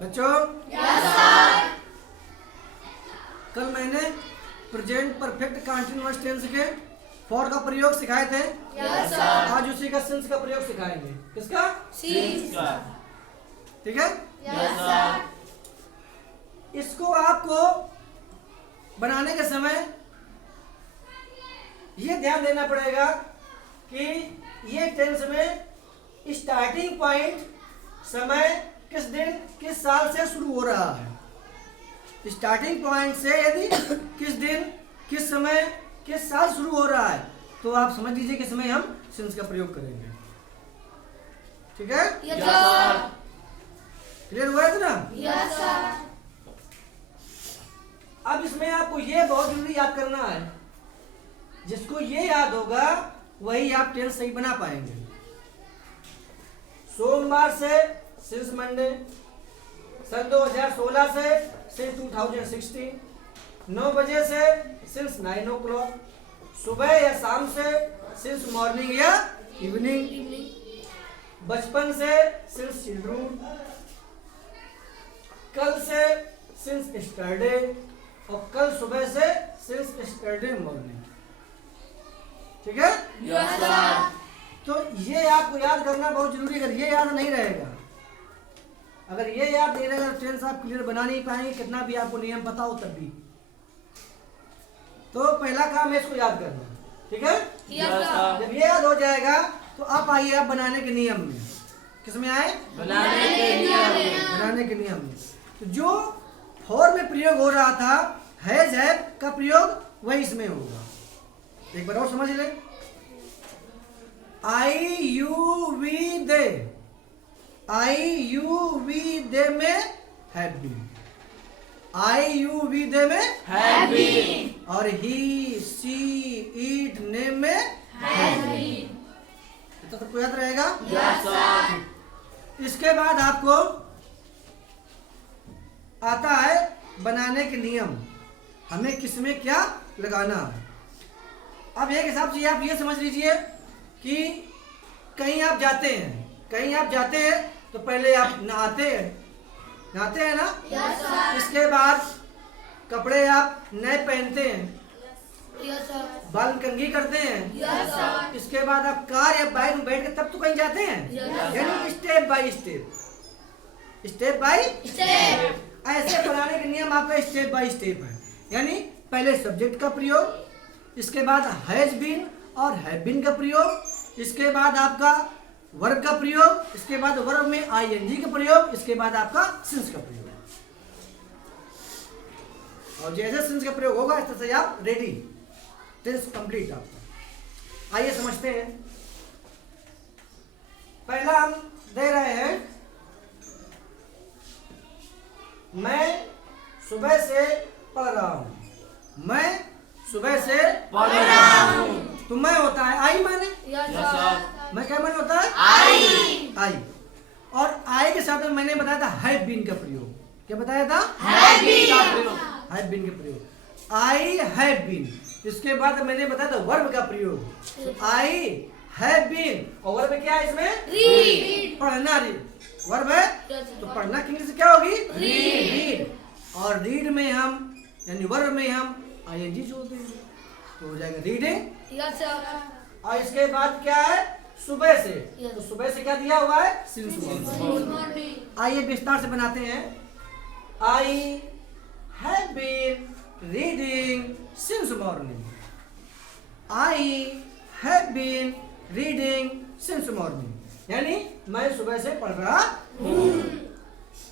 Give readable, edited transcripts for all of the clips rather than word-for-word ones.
बच्चों yes sir. कल मैंने प्रेजेंट परफेक्ट कंटीन्यूअस टेंस के फॉर का प्रयोग सिखाए थे। Yes sir. आज उसी का सिंस का प्रयोग सिखाएंगे। किसका? सिंस का। ठीक है। Yes sir. इसको आपको बनाने के समय ये ध्यान देना पड़ेगा कि ये टेंस में स्टार्टिंग पॉइंट समय किस दिन किस साल से शुरू हो रहा है। स्टार्टिंग पॉइंट से यदि किस दिन किस समय किस साल शुरू हो रहा है तो आप समझ लीजिए कि इसमें हम सिंस का प्रयोग करेंगे। ठीक है। Yes sir. क्लियर हुआ है ना? Yes sir. अब इसमें आपको ये बहुत जरूरी याद करना है। जिसको ये याद होगा वही आप टेंस सही बना पाएंगे। सोमवार से सिंस मंडे, सन 2016 से सिंस 2016, 9 बजे से सिंस 9 o'clock, सुबह या शाम से सिंस मॉर्निंग या इवनिंग, बचपन से सिंस चिल्ड्रन, कल से सिंस यस्टरडे और कल सुबह से सिंस यस्टरडे मॉर्निंग। ठीक है। Yes sir. तो ये आपको याद करना बहुत जरूरी है। अगर ये याद नहीं रहेगा, अगर ये याद नहीं रहेगा तो टेंस आप क्लियर बना नहीं पाएंगे, कितना भी आपको नियम पता हो तब भी। तो पहला काम है इसको याद करना। ठीक है। Yes sir. जब ये याद हो जाएगा तो आप आइए आप बनाने के नियम में। किसमें आए? बनाने के नियम में। बनाने के नियम में। तो जो फॉर में प्रयोग हो रहा था हैज हैव का प्रयोग वही इसमें होगा। एक बार और समझ ले। I you we they, I you we they में have been, I you we they में हैव बीन और ही सी इट नेम में हैव बीन। तो सबको याद रहेगा। Yes sir. इसके बाद आपको आता है बनाने के नियम, हमें किसमें क्या लगाना है। अब एक हिसाब से आप ये समझ लीजिए कि कहीं आप जाते हैं तो पहले आप नहाते हैं ना। Yes sir. इसके बाद कपड़े आप नए पहनते हैं, यस सर। बाल कंघी करते हैं। Yes sir. इसके बाद आप कार या बाइक में बैठ के तब तो कहीं जाते हैं। यस यानी स्टेप बाय स्टेप। ऐसे बनाने के नियम आपका स्टेप बाय स्टेप है। यानी पहले सब्जेक्ट का प्रयोग, इसके बाद हैज बीन और हैव बीन का प्रयोग, इसके बाद आपका वर्ब का प्रयोग, इसके बाद वर्ब में आईएनजी का प्रयोग, इसके बाद आपका सिंस का प्रयोग। और जैसे सिंस का प्रयोग होगा इस तरह से आप रेडी, टेंस कंप्लीट आपका। आइए समझते हैं। पहला हम दे रहे हैं, मैं सुबह से पढ़ रहा हूं। मैं सुबह से पढ़ रहा हूं। तो मैं होता है आई माने। Yes sir. मैं क्या माने होता है? आई। और आई के साथ में मैंने बताया था हैव बीन का प्रयोग। क्या बताया था? Have been. हैव बीन का प्रयोग। I have been. इसके बाद मैंने बताया था वर्ब का प्रयोग। आई हैव बीन और वर्ब क्या है इसमें? रीड। पढ़ना। रीड वर्ब है तो पढ़ना की इंग्लिश क्या होगी? रीड। और रीड में हम यानी वर्ब में हम आईएनजी जोड़ देंगे तो हो जाएगा रीडिंग। Yes sir. और इसके बाद क्या है? सुबह से। Yes. तो सुबह से क्या दिया हुआ है? Since morning. मॉर्निंग। आइए विस्तार से बनाते हैं। I have been reading since morning. I have been reading since morning. यानी मैं सुबह से पढ़ रहा हूँ।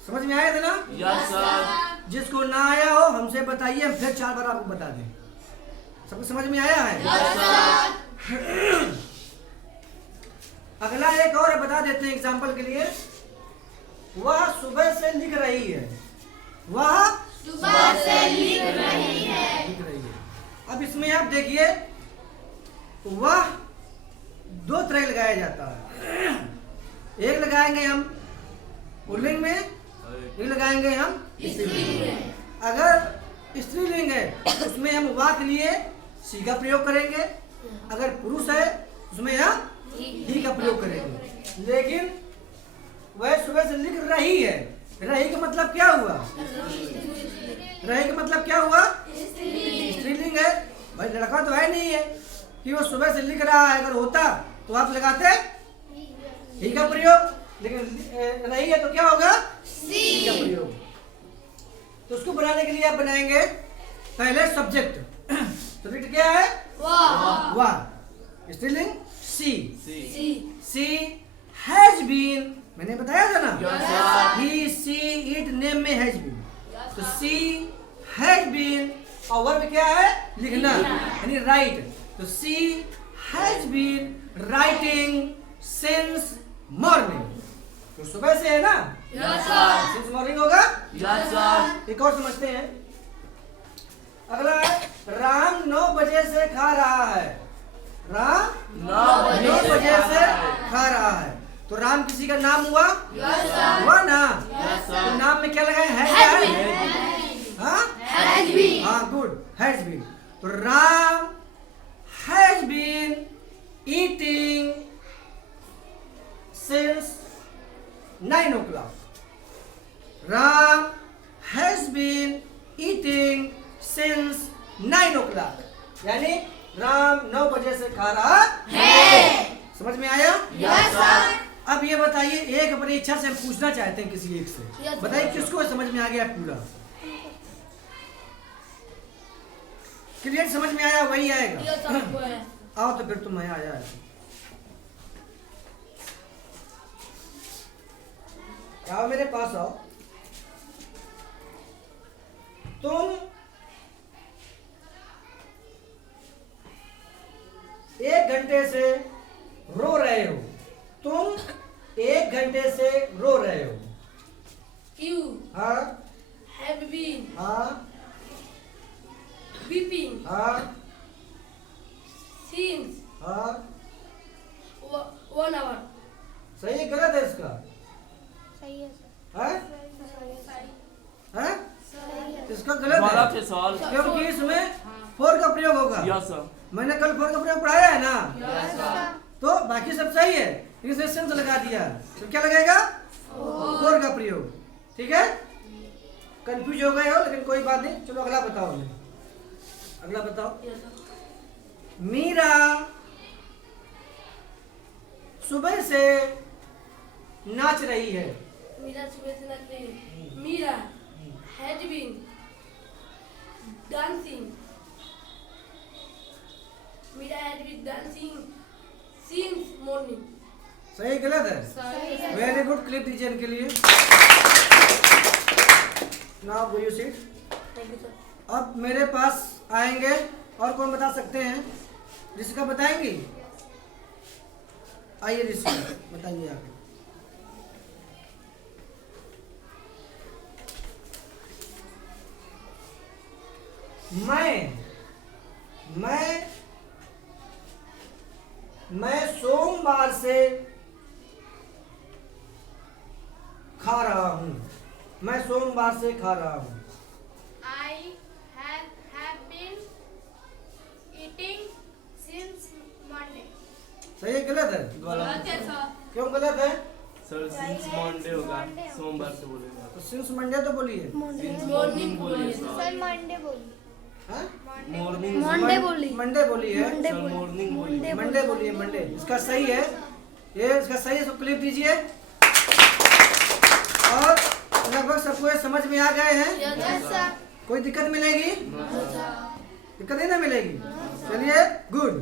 समझ में आया था ना? Yes sir. जिसको ना आया हो हमसे बताइए, हम फिर 4 बार आपको बता दें। सबको समझ में आया है? Yes sir. अगला एक और बता देते हैं एग्जांपल के लिए। वह सुबह से लिख रही है। वह सुबह से लिख रही है। लिख रही है। अब इसमें आप देखिए वह 2 तरह लगाया जाता है। एक लगाएंगे हम पुल्लिंग में, एक लगाएंगे हम स्त्रीलिंग में। अगर स्त्रीलिंग है उसमें हम वाह के लिए सी का प्रयोग करेंगे, अगर पुरुष है उसमें हम ही का प्रयोग करेंगे। लेकिन वह सुबह से लिख रही है रही का मतलब क्या हुआ? रही का मतलब क्या हुआ? स्त्रीलिंग है। भाई लड़का तो है नहीं है कि वो सुबह से लिख रहा है, अगर होता तो आप लगाते ही का प्रयोग, लेकिन रही है तो क्या होगा? ही का प्रयोग। तो उसको बनाने के लिए आप बनाएंगे पहले सब्जेक्ट। सब्जेक्ट क्या है? वाह। स्त्रीलिंग सी। सी हैज बीन, मैंने बताया था ना, ही सी इट नेम में हैज बीन। तो सी हैज बीन और वर्ब क्या है? लिखना, यानी राइट। तो she has been writing since morning. तो सुबह से है ना? सिंस मॉर्निंग होगा। एक और समझते हैं। अगला है राम 9 बजे से खा रहा है। राम 9 बजे से खा रहा है। तो राम किसी का नाम हुआ? हुआ ना? तो नाम में क्या लगाए? हाँ गुड, हैज बीन। तो Ram has been eating since 9 o'clock। Ram has been eating since 9 o'clock, यानी राम 9 बजे से खा रहा है। समझ में आया? अब ये बताइए, एक अपनी इच्छा से हम पूछना चाहते हैं किसी एक से, बताइए किसको समझ में आ गया पूरा? क्लियर समझ में आया? वही आएगा। आओ तो फिर तुम आया है। आओ मेरे पास आओ। तुम 1 घंटे से रो रहे हो। तुम 1 घंटे से रो रहे हो। You हाँ have been हाँ weeping हाँ since हाँ। 1 hour. सही है गलत है इसका? सही है हाँ हाँ सर। इसका गलत है सवाल। क्योंकि इसमें फोर का प्रयोग होगा। Yes sir. मैंने कल फोर का प्रयोग पढ़ाया है ना? तो बाकी सब सही है, लेकिन सेंस लगा दिया, तो क्या लगेगा? फोर का प्रयोग। ठीक है, कंफ्यूज हो गए हो, लेकिन कोई बात नहीं। चलो अगला बताओ हमें। अगला बताओ। मीरा सुबह से नाच रही है। मीरा सुबह से नाच रही है। Meera had been dancing. Meera had been dancing since morning. सही गलत है? वेरी गुड, क्लिप दीजिए इनके लिए। Now go you seat. Thank you, sir. अब मेरे पास आएंगे और कौन बता सकते हैं? ऋषिका बताएंगी? आइए ऋषिका बताइए आप। मैं सोमवार से खा रहा हूँ। मैं सोमवार से खा रहा हूँ। I have been eating since Monday. सही है गलत है? गलत है sir. क्यों गलत है? सर। सिंस मंडे होगा, सोमवार से बोलेगा। तो सिंस मंडे तो बोलिए। सिंस Morning बोलिए सर सर। मंडे बोली। हाँ? मॉर्निंग मंडे बोली। मंडे बोलिए। सर मॉर्निंग बोलिए। मंडे बोलिए। मंडे इसका सही है। ये इसका सही है, सब क्लिप दीजिए। और लगभग सबको ये समझ में आ गए हैं। Yes sir. कोई दिक्कत मिलेगी? दिक्कत नहीं ना मिलेगी। चलिए गुड।